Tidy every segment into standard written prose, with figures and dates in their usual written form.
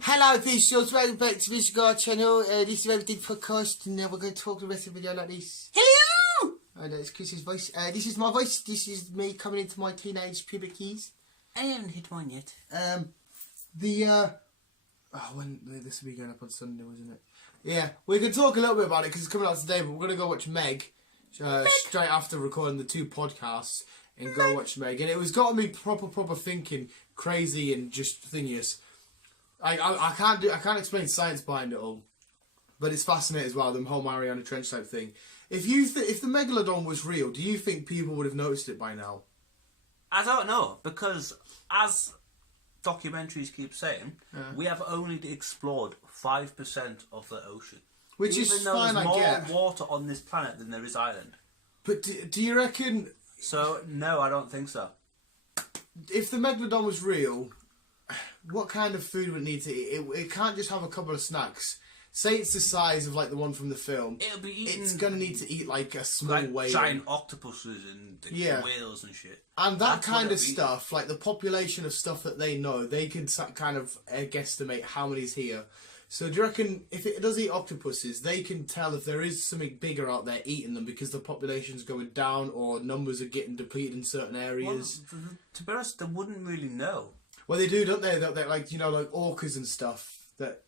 Hello visuals, welcome back to Visual channel. This is Everything Podcast, and we're going to talk the rest of the video like this. Hello! I know, it's Chris's voice. This is my voice. This is me coming into my teenage puberties. I haven't hit one yet. When this will be going up on Sunday, wasn't it? Yeah, we can talk a little bit about it because it's coming out today, but we're going to go watch Meg. Straight after recording the two podcasts, and go watch Meg. And it was got me proper thinking, crazy and just thingiest. I can't explain science behind it all, but it's fascinating as well. The whole Mariana Trench type thing. If the Megalodon was real, do you think people would have noticed it by now? I don't know, because as documentaries keep saying, we have only explored 5% of the ocean. Which Even is though fine, there's I more get. water on this planet than there is island. But do you reckon? So no, I don't think so. If the Megalodon was real, what kind of food would it need to eat? It can't just have a couple of snacks. Say it's the size of like the one from the film. It'll be eating. It's gonna need to eat like a small whale, giant octopuses and whales and shit. And that kind of stuff, like the population of stuff that they know, they can kind of guesstimate how many's here. So do you reckon if it does eat octopuses, they can tell if there is something bigger out there eating them because the population's going down or numbers are getting depleted in certain areas? Well, to be honest, they wouldn't really know. Well, they do, don't they? They're like, you know, like orcas and stuff, that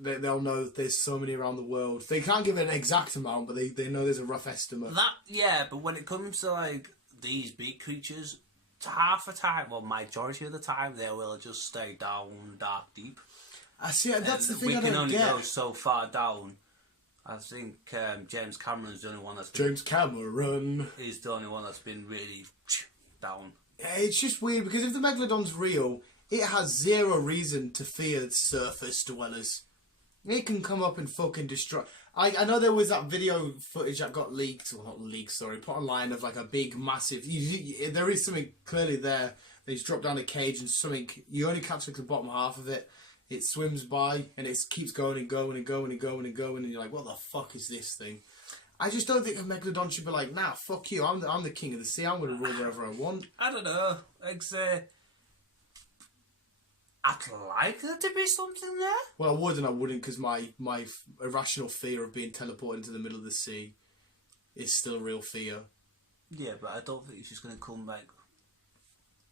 they'll know that there's so many around the world. They can't give an exact amount, but they know there's a rough estimate. But when it comes to like these big creatures, half the time, well, majority of the time, they will just stay down dark deep. I see. That's the thing. We I can don't only get. go so far down. I think James Cameron's the only one that's James Cameron is the only one that's been really down. It's just weird because if the Megalodon's real, it has zero reason to fear surface dwellers. It can come up and fucking destroy. I know there was that video footage that got leaked, well not leaked, sorry, put online of like a big massive. There is something clearly there. He's dropped down a cage and something. You only catch like the bottom half of it. It swims by and it keeps going and going and going and going and going, and you're like, what the fuck is this thing? I just don't think a Megalodon should be like, nah, fuck you. I'm the king of the sea. I'm going to rule wherever I want. I don't know. Like, I'd like there to be something there. Well, I would and I wouldn't because my irrational fear of being teleported into the middle of the sea is still real fear. Yeah, but I don't think she's going to come like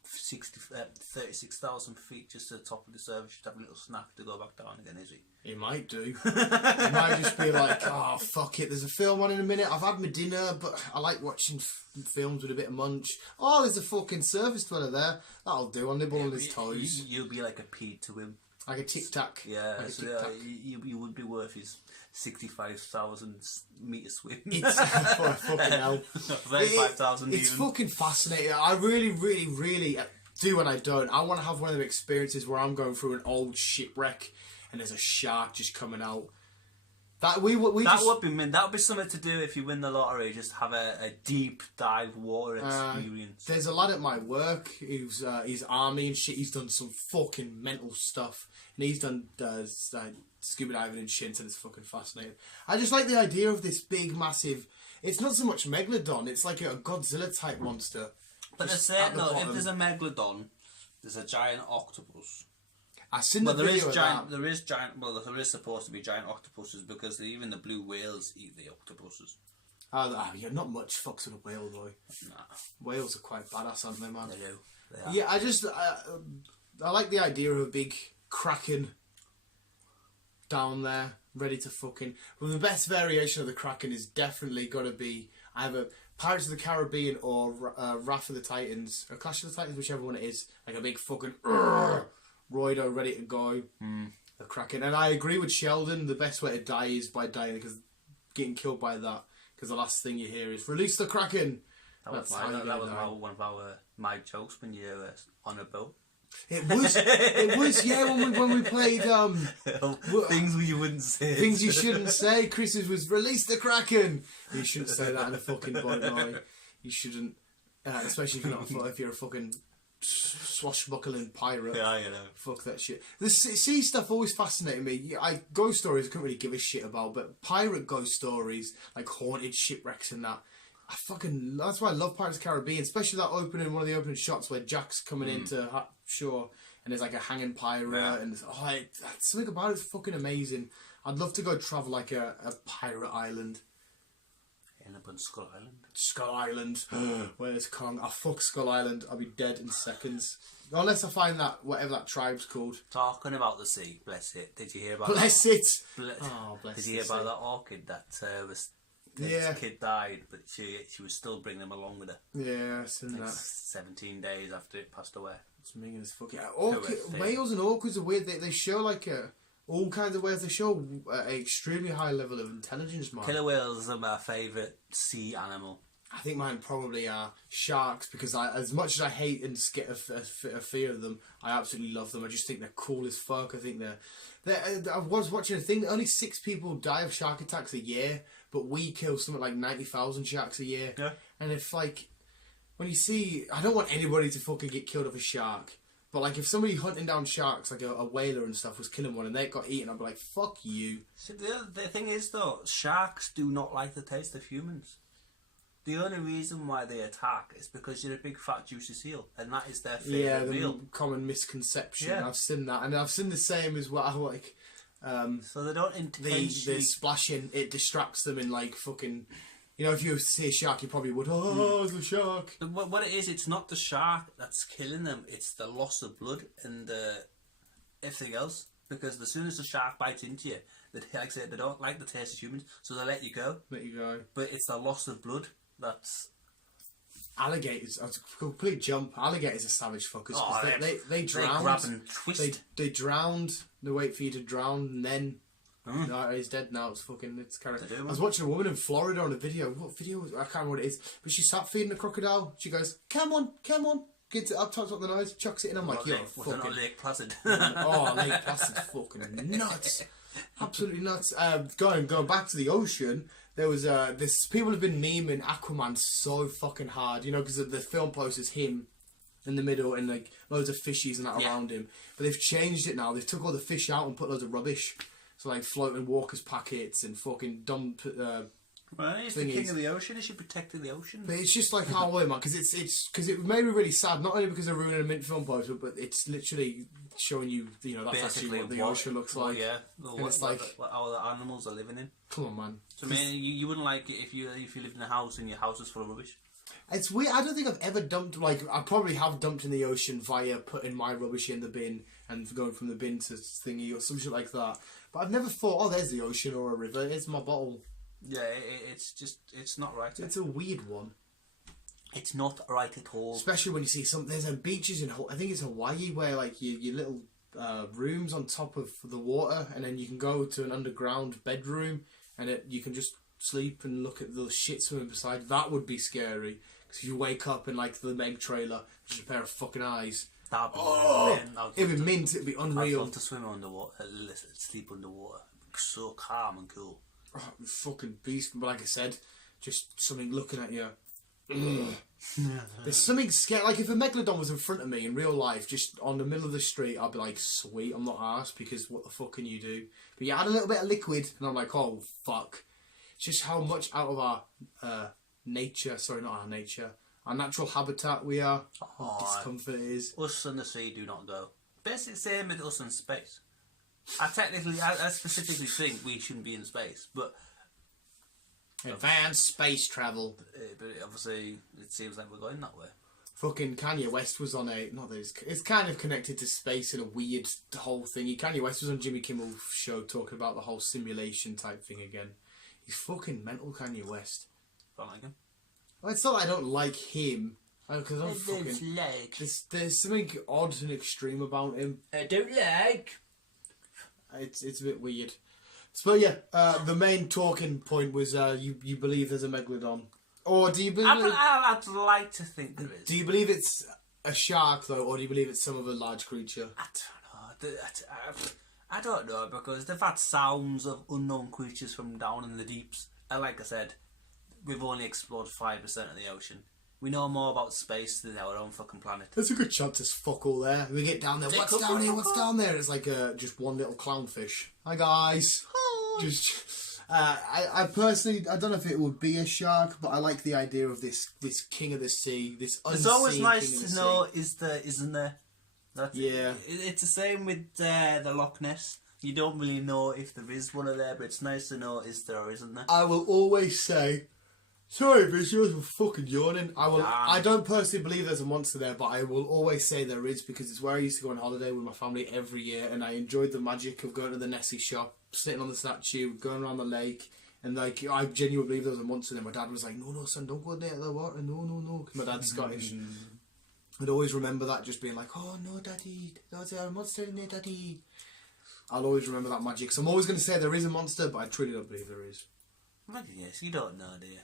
36,000 feet just to the top of the surface. She'd have a little snack to go back down again, is he? He might do. He might just be like, oh, fuck it, there's a film on in a minute. I've had my dinner, but I like watching films with a bit of munch. Oh, there's a fucking surface dweller there. That'll do. I'll nibble on his toes. You'll be like a pea to him. Like a tic-tac. Yeah, like so you would be worth his 65,000 metre swim. It's fucking hell. 35,000 It's fucking fascinating. I really do and I don't. I want to have one of them experiences where I'm going through an old shipwreck and there's a shark just coming out. That would be something to do if you win the lottery. Just have a deep dive water experience. There's a lad at my work who's he's army and shit. He's done some fucking mental stuff, and he's done scuba diving and shit. And it's fucking fascinating. I just like the idea of this big, massive. It's not so much Megalodon. It's like a Godzilla type monster. But they say no. If there's a Megalodon, there's a giant octopus. I seen the video of that. There is supposed to be giant octopuses because even the blue whales eat the octopuses. Yeah, not much fucks with a whale though. Nah. Whales are quite badass, aren't they, man? They do. They are. Yeah, I like the idea of a big kraken down there, ready to fucking. Well, the best variation of the kraken is definitely got to be either Pirates of the Caribbean or Wrath of the Titans, or Clash of the Titans, whichever one it is. Like a big fucking. Roido ready to go, the Kraken. And I agree with Sheldon, the best way to die is by dying, because getting killed by that, because the last thing you hear is, release the Kraken! That was one of my jokes when you were on a boat. It was, yeah, when we played, things you wouldn't say. Things you shouldn't say. Chris's was, release the Kraken! You shouldn't say that in a fucking boat, no. You shouldn't, especially if you're a fucking swashbuckling pirate. Yeah, you know. Fuck that shit. The sea stuff always fascinated me. Ghost stories I couldn't really give a shit about, but pirate ghost stories, like haunted shipwrecks and that, that's why I love Pirates of the Caribbean, especially that one of the opening shots where Jack's coming into shore and and there's like a hanging pirate, and something about it's fucking amazing. I'd love to go travel like a pirate island. End up on Skull Island. Skull Island. Where's Kong? I'll fuck Skull Island. I'll be dead in seconds. Unless I find that, whatever that tribe's called. Talking about the sea, bless it. Did you hear about Bless that? it! Bless Did you hear about that orchid that his kid died, but she was still bringing him along with her? Yeah, I've seen that. 17 days after it passed away. It's mean as fuck. Whales and orchids are weird. They show like all kinds of whales. They show an extremely high level of intelligence, man. Killer whales are my favourite sea animal. I think mine probably are sharks, because as much as I hate and get a fear of them, I absolutely love them. I just think they're cool as fuck. I think I was watching a thing that only 6 people die of shark attacks a year, but we kill something like 90,000 sharks a year. Yeah. And if like, when you see, I don't want anybody to fucking get killed of a shark, but like if somebody hunting down sharks, like a whaler and stuff, was killing one and they got eaten, I'd be like, fuck you. See, the thing is though, sharks do not like the taste of humans. The only reason why they attack is because you're a big fat juicy seal, and that is their favourite meal. Common misconception. Yeah. I've seen that, and I've seen the same as well. Like, so they don't intentionally... The splashing, it distracts them in like fucking... You know, if you see a shark, you probably would, it's the shark. What it is, it's not the shark that's killing them, it's the loss of blood and everything else. Because as soon as the shark bites into you, like I said, they don't like the taste of humans, so they let you go. Let you go. But it's the loss of blood that's... Alligators, a complete jump. Alligators are savage fuckers. They drown. They grab and twist. They drowned. They wait for you to drown, and then no, he's dead now. It's carrot. I was watching a woman in Florida on a video. What video was I can't remember what it is. But she sat feeding a crocodile. She goes, "Come on, get it up, top of the nose, chucks it in." I'm like, "You're fucking." Was it not Lake Placid? Lake Placid's fucking nuts. Absolutely nuts. Going back to the ocean. There was people have been memeing Aquaman so fucking hard, you know, because the film posters him in the middle and like loads of fishies and that around him. But they've changed it now. They've took all the fish out and put loads of rubbish. So like floating Walker's packets and fucking dumb. Well, he's the king of the ocean. Is she protecting the ocean? But it's just like how man, because it made me really sad. Not only because they're ruining a mint film poster, but it's literally showing you, that's basically actually what the ocean looks like. Yeah, it's like what our animals are living in. Come on, man. So, I mean, you wouldn't like it if you lived in a house and your house was full of rubbish. It's weird. I don't think I've ever dumped. Like, I probably have dumped in the ocean via putting my rubbish in the bin and going from the bin to thingy or some shit like that. But I've never thought, there's the ocean or a river. It's my bottle. Yeah, it's not right. It's a weird one. It's not right at all. Especially when you see there's beaches in, I think it's Hawaii, where like your little rooms on top of the water, and then you can go to an underground bedroom, and you can just sleep and look at the shit swimming beside. That would be scary, because you wake up in like the Meg trailer, just a pair of fucking eyes. That'd be it'd be mint. It'd be unreal. I'd love to swim underwater, sleep underwater. So calm and cool. Oh, fucking beast. But like I said, just something looking at you. There's something scary. Like if a Megalodon was in front of me in real life, just on the middle of the street, I'd be like, sweet, I'm not arsed, because what the fuck can you do? But you add a little bit of liquid, and I'm like, oh fuck. It's just how much out of our nature, sorry, not our nature, our natural habitat we are. What discomfort it is. Us and the sea do not go. Basically, same with us in space. I specifically think we shouldn't be in space, but advanced space travel. But obviously, it seems like we're going that way. Fucking Kanye West was on it's kind of connected to space in a weird whole thingy. Kanye West was on Jimmy Kimmel's show talking about the whole simulation type thing again. He's fucking mental, Kanye West. Don't like him. Well, it's not that I don't like him. Because I'm fucking like. There's something odd and extreme about him. I don't like. It's a bit weird. So yeah, the main talking point was you believe there's a Megalodon, or do you believe? I'd like to think there is. Do you believe it's a shark though, or do you believe it's some other large creature? I don't know. I don't know, because they've had sounds of unknown creatures from down in the deeps, and like I said, we've only explored 5% of the ocean. We know more about space than our own fucking planet. There's a good chance there's fuck all there. We get down there. What's down here? What's down there? It's like just one little clownfish. Hi guys. Hi. Just I personally, I don't know if it would be a shark, but I like the idea of this king of the sea. This unseen. It's always nice to know isn't there It's the same with the Loch Ness. You don't really know if there is one of there, but it's nice to know is there or isn't there. I will always say, sorry, visuals were fucking yawning. I don't personally believe there's a monster there, but I will always say there is because it's where I used to go on holiday with my family every year, and I enjoyed the magic of going to the Nessie shop, sitting on the statue, going around the lake, and like I genuinely believe there was a monster there. My dad was like, "No, son, don't go near the water. No." My dad's Scottish. I'd always remember that, just being like, "Oh no, daddy, there's a monster in there, daddy." I'll always remember that magic. So I'm always going to say there is a monster, but I truly don't believe there is. Well, yes, you don't know, do you?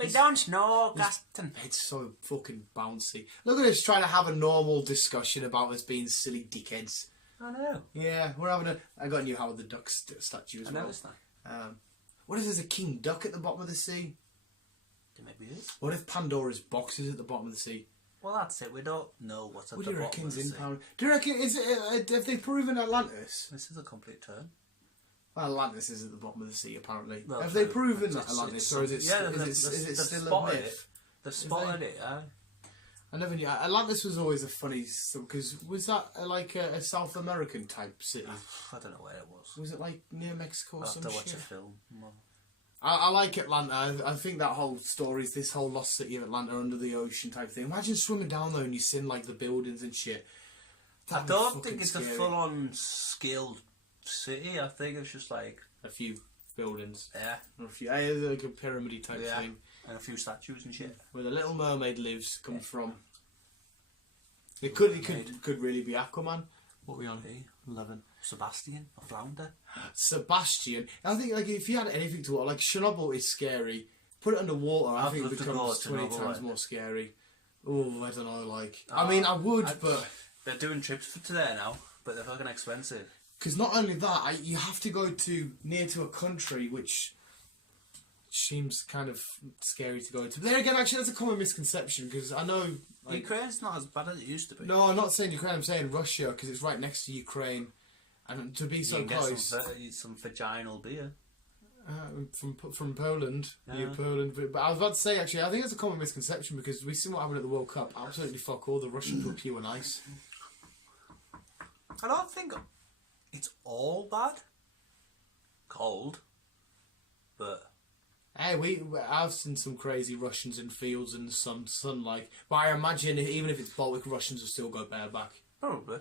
We don't know, Gaston. It's so fucking bouncy. Look at us trying to have a normal discussion about us being silly dickheads. I know. Yeah, we're having a... I got a new Howard the Duck statue as well. I noticed that. What if there's a king duck at the bottom of the sea? Maybe it is. What if Pandora's box is at the bottom of the sea? Well, that's it. We don't know what's at the bottom of the sea. Do you reckon... have they proven Atlantis? This is a complete turn. Well, Atlantis is at the bottom of the sea, apparently. Well, have they proven that Atlantis, or is it still a myth? They've spotted it, I never knew. Atlantis was always a funny... Because was that like a South American type city? I don't know where it was. Was it like near Mexico or some shit? I'll have to watch a film. I like Atlanta. I think that whole story is this whole lost city of Atlanta under the ocean type thing. Imagine swimming down there and you see like the buildings and shit. I don't think it's scary. A full-on skilled city. I think it's just like a few buildings. Yeah. Or a few, like a pyramid type thing. And a few statues and shit. Where the Little Mermaid comes from. It could really be Aquaman. What are we on here? 11. Sebastian, a flounder. Sebastian. I think like if you had anything to watch, like Chernobyl is scary. Put it underwater, I think it becomes 20 times more scary. Oh, I don't know. Like, I mean, I would, but they're doing trips for today now, but they're fucking expensive. Because not only that, you have to go near to a country which seems kind of scary to go to. But there again, actually, that's a common misconception because I know like, Ukraine's not as bad as it used to be. No, I'm not saying Ukraine. I'm saying Russia because it's right next to Ukraine, and to be so close. Some vaginal beer. From Poland, near Poland. But I was about to say, actually, I think it's a common misconception because we see what happened at the World Cup. Absolutely fuck all. The Russians were pure nice. I don't think it's all bad. Cold, but hey, I've seen some crazy Russians in fields and some sunlight. But I imagine even if it's Baltic, Russians will still go bareback. Probably.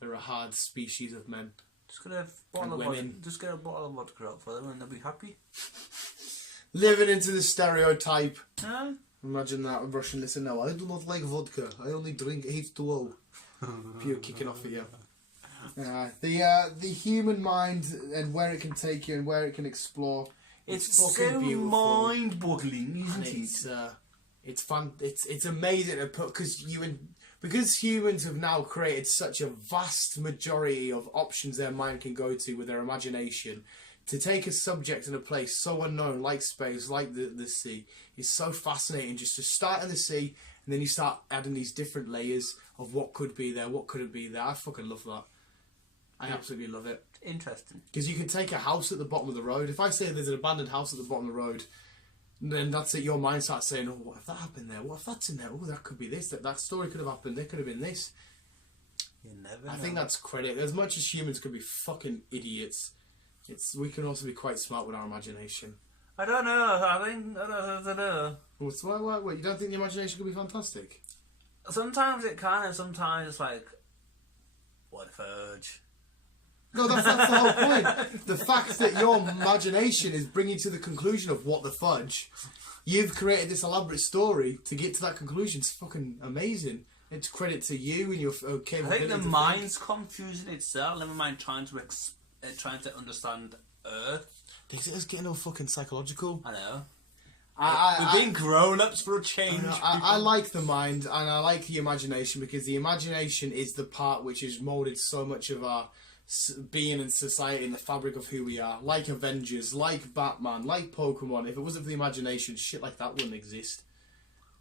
They're a hard species of men. Just get a bottle of vodka out for them and they'll be happy. Living into the stereotype. Imagine that a Russian listen now. I do not like vodka. I only drink H2O. Pure kicking off at you. The human mind and where it can take you and where it can explore. It's fucking so beautiful. Mind-boggling, isn't it? It's fun. It's amazing to put because humans have now created such a vast majority of options their mind can go to with their imagination. To take a subject in a place so unknown, like space, like the sea, is so fascinating. Just to start in the sea, and then you start adding these different layers of what could be there, what couldn't be there. I fucking love that. I absolutely love it. Interesting. Because you can take a house at the bottom of the road. If I say there's an abandoned house at the bottom of the road, then that's it. Your mind starts saying, "Oh, what if that happened there? What if that's in there? Oh, that could be this. That story could have happened. There could have been this." You never know. I think that's credit. As much as humans could be fucking idiots, we can also be quite smart with our imagination. I don't know. I don't know. What? You don't think the imagination could be fantastic? Sometimes it can, and sometimes it's like, what a fudge. No, that's the whole point. The fact that your imagination is bringing to the conclusion of what the fudge, you've created this elaborate story to get to that conclusion. It's fucking amazing. It's credit to you and your capability. I think the mind's confusing itself. Never mind trying to understand Earth. It's getting all fucking psychological. I know. We've been grown-ups for a change. I like the mind and I like the imagination because the imagination is the part which has moulded so much of our being in society and the fabric of who we are. Like Avengers, like Batman, like Pokemon. If it wasn't for the imagination, shit like that wouldn't exist.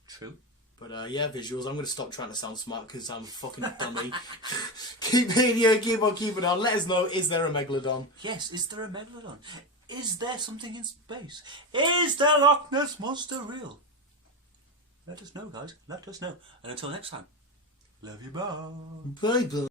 True. But yeah, visuals. I'm going to stop trying to sound smart because I'm a fucking dummy. Keep being here, keep on keeping on. Let us know, is there a Megalodon? Yes, is there a Megalodon? Is there something in space? Is the Loch Ness Monster real? Let us know, guys. Let us know. And until next time, Love you, bye. Bye bye.